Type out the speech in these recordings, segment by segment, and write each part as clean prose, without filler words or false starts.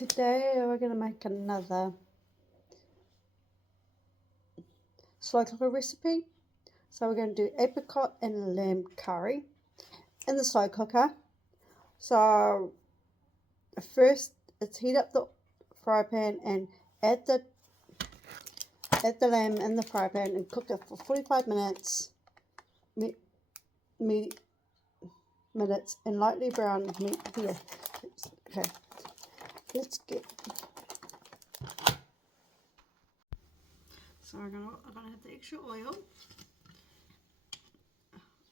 Today we're going to make another slow cooker recipe. So we're going to do apricot and lamb curry in the slow cooker. So first, let's heat up the fry pan and add the lamb in the fry pan and cook it for 45 minutes. Minutes and lightly brown meat here. Okay, let's get. So I'm gonna have the extra oil,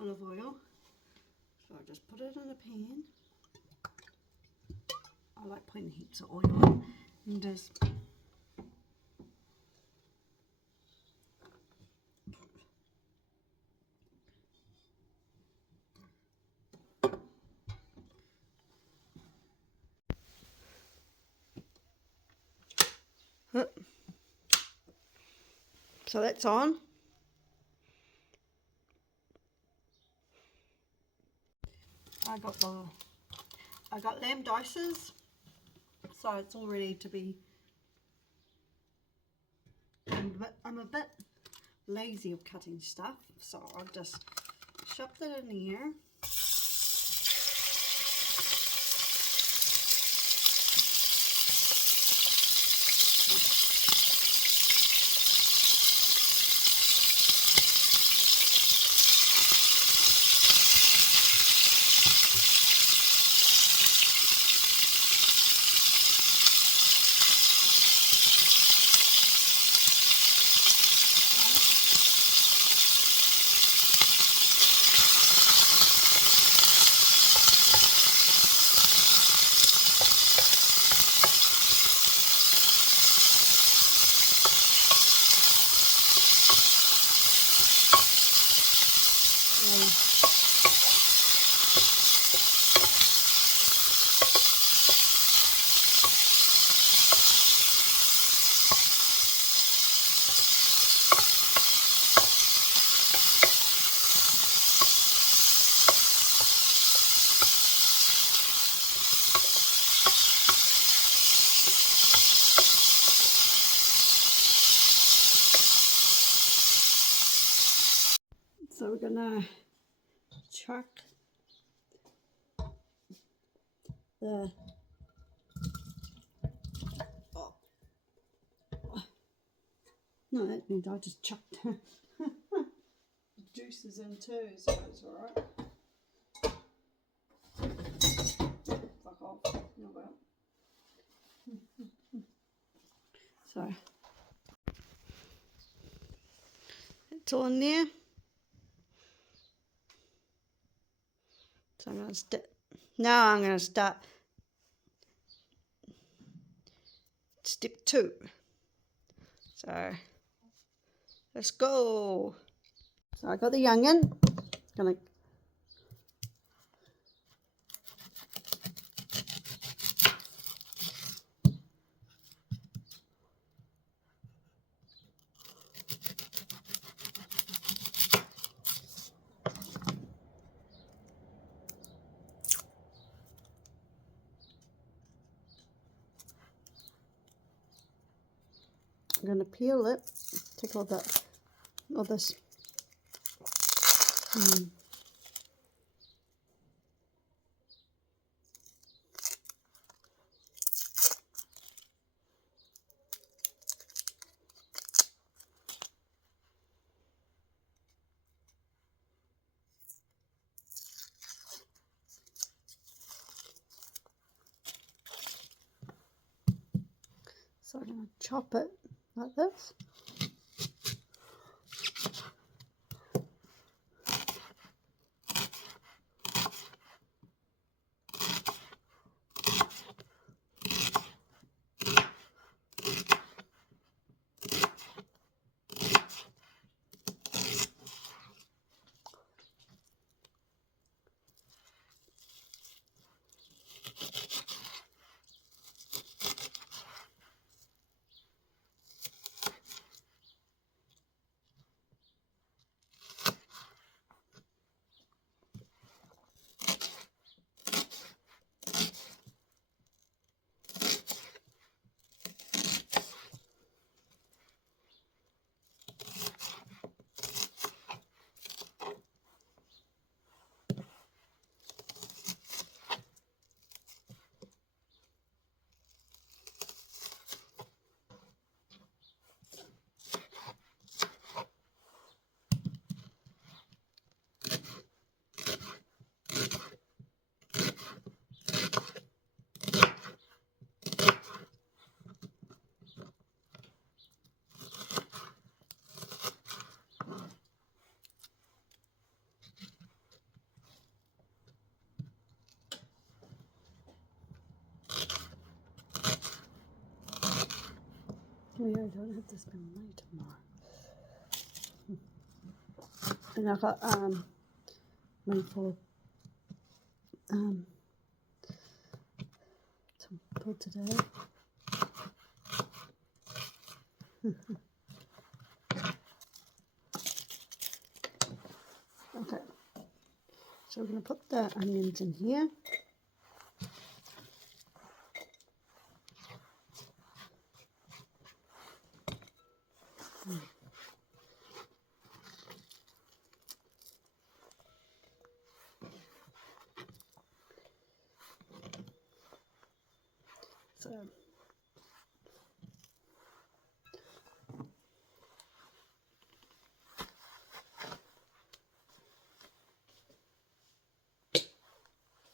olive oil. So I just put it in the pan. I like putting heaps of oil on and just so that's on. I got lamb dices, so it's all ready to be. I'm a bit lazy of cutting stuff, so I'll just shove that in here. So we're gonna chuck the no, that means I just chucked the juices in too, so it's alright. Fuck off, no well. So it's all in there. So I'm gonna now I'm gonna start step 2. So let's go. So I got the youngin. I'm gonna peel it. Take all this. So I'm gonna chop it like this. Yeah, I don't have to spend money tomorrow. And I got money for today. Okay, so we're going to put the onions in here. So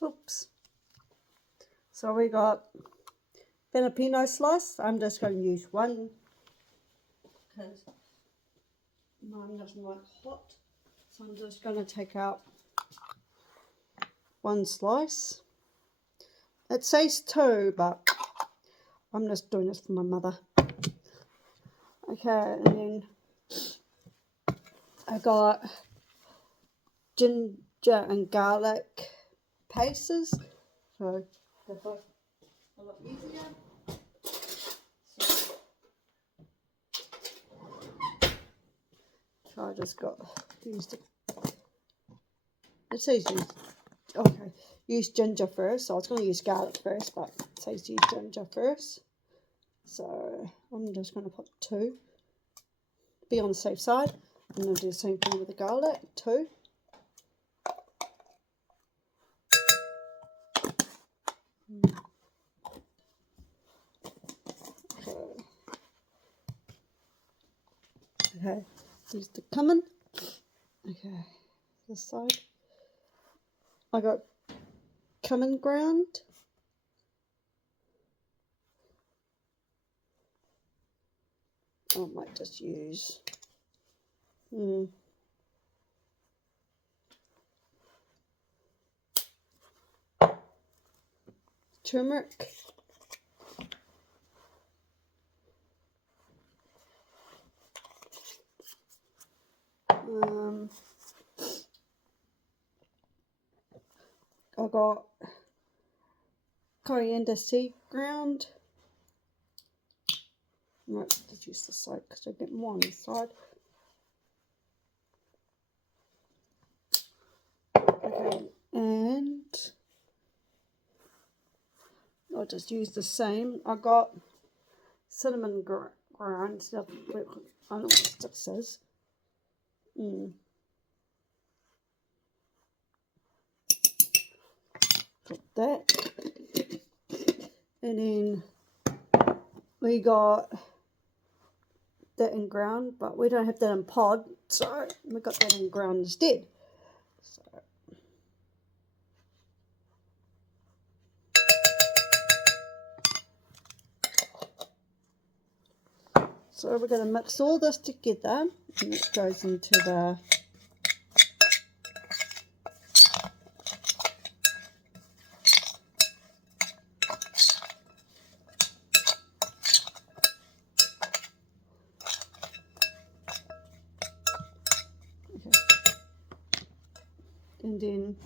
oops. So we got jalapeno slice. I'm just going to use one because mine doesn't like hot. So I'm just going to take out one slice. It says 2, but I'm just doing this for my mother. Okay, and then I got ginger and garlic pastes. So they're both a lot easier. So I just got used it. It says use ginger first. So I was going to use garlic first, but it says use ginger first. So I'm just going to put 2. Be on the safe side. I'm going to do the same thing with the garlic. 2. Okay, use the cumin. Okay, this side. I got cumin ground. I might just use turmeric. I got coriander seed ground. I might just use the side because I get more on the side. Okay, and I'll just use the same. I got cinnamon ground. I don't know what it says. Put that. And then we got that in ground, but we don't have that in pod, so we got that in ground instead. So we're going to mix all this together, and it goes into the and then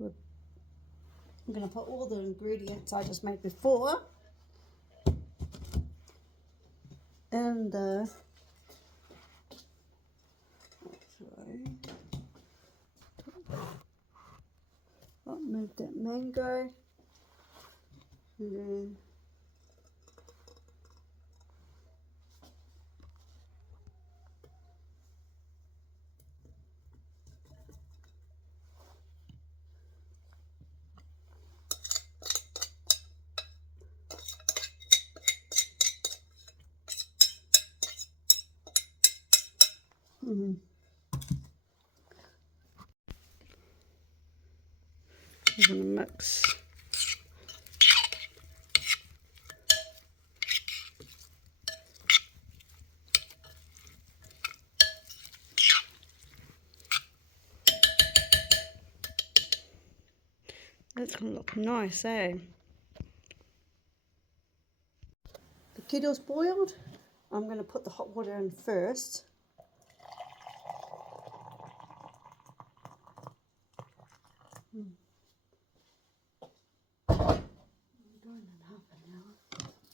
I'm going to put all the ingredients I just made before in the move that mango, and then I'm going to mix. That's going to look nice, eh? The kettle's boiled, I'm going to put the hot water in first.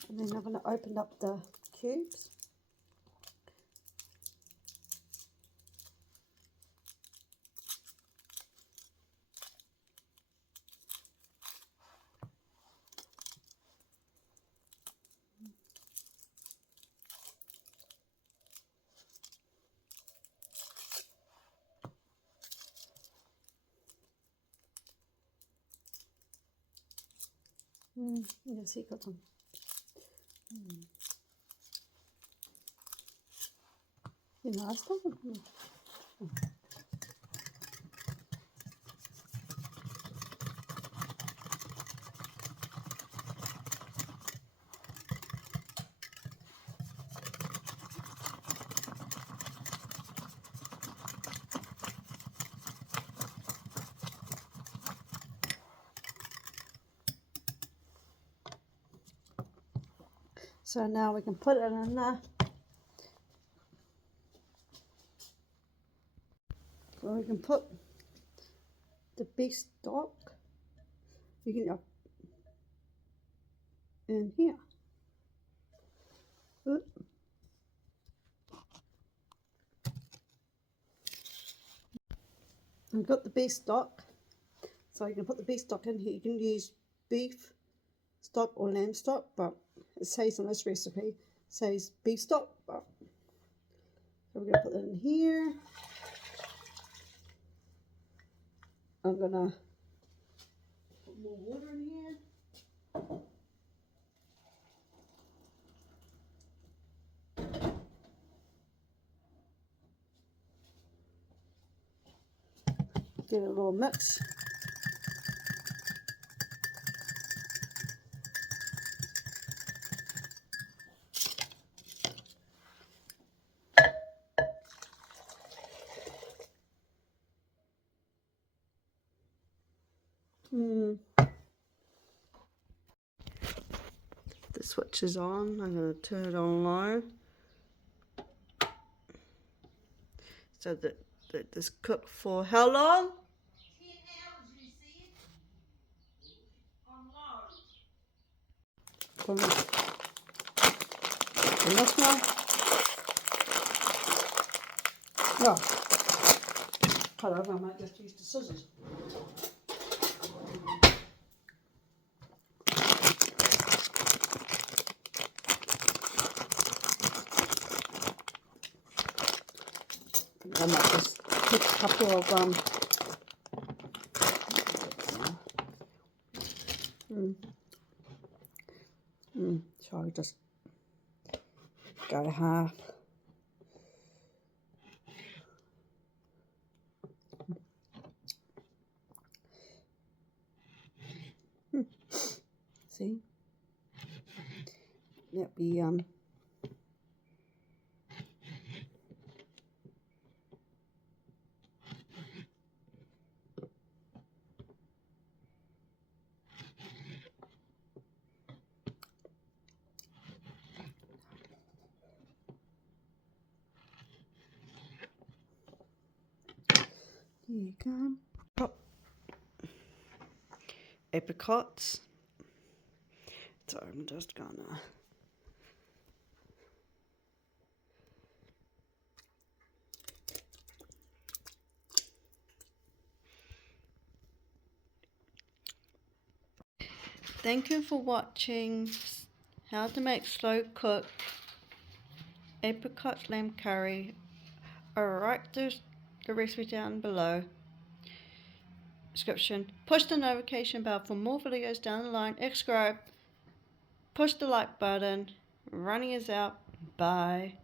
And then I'm going to open up the cubes. Yes, you got them. You nice them. So now we can put it in there. So we can put the beef stock. You can in here. I've got the beef stock, so you can put the beef stock in here. You can use beef stock or lamb stock, but it says on this recipe, it says beef stock. But so we're going to put that in here. I'm going to put more water in here. Give it a little mix. The switch is on. I'm going to turn it on low so that this cook for how long? 10 hours, you said. On low. Enough now? Yeah. Cut over, I might just use the scissors. I might just pick a couple of so I'll just go half. See? That'd be here you go. Pop apricots. So I'm just gonna thank you for watching how to make slow cooked apricot lamb curry. I'll write the recipe down below description. Push the notification bell for more videos down the line. Subscribe. Push the like button. Running is out. Bye.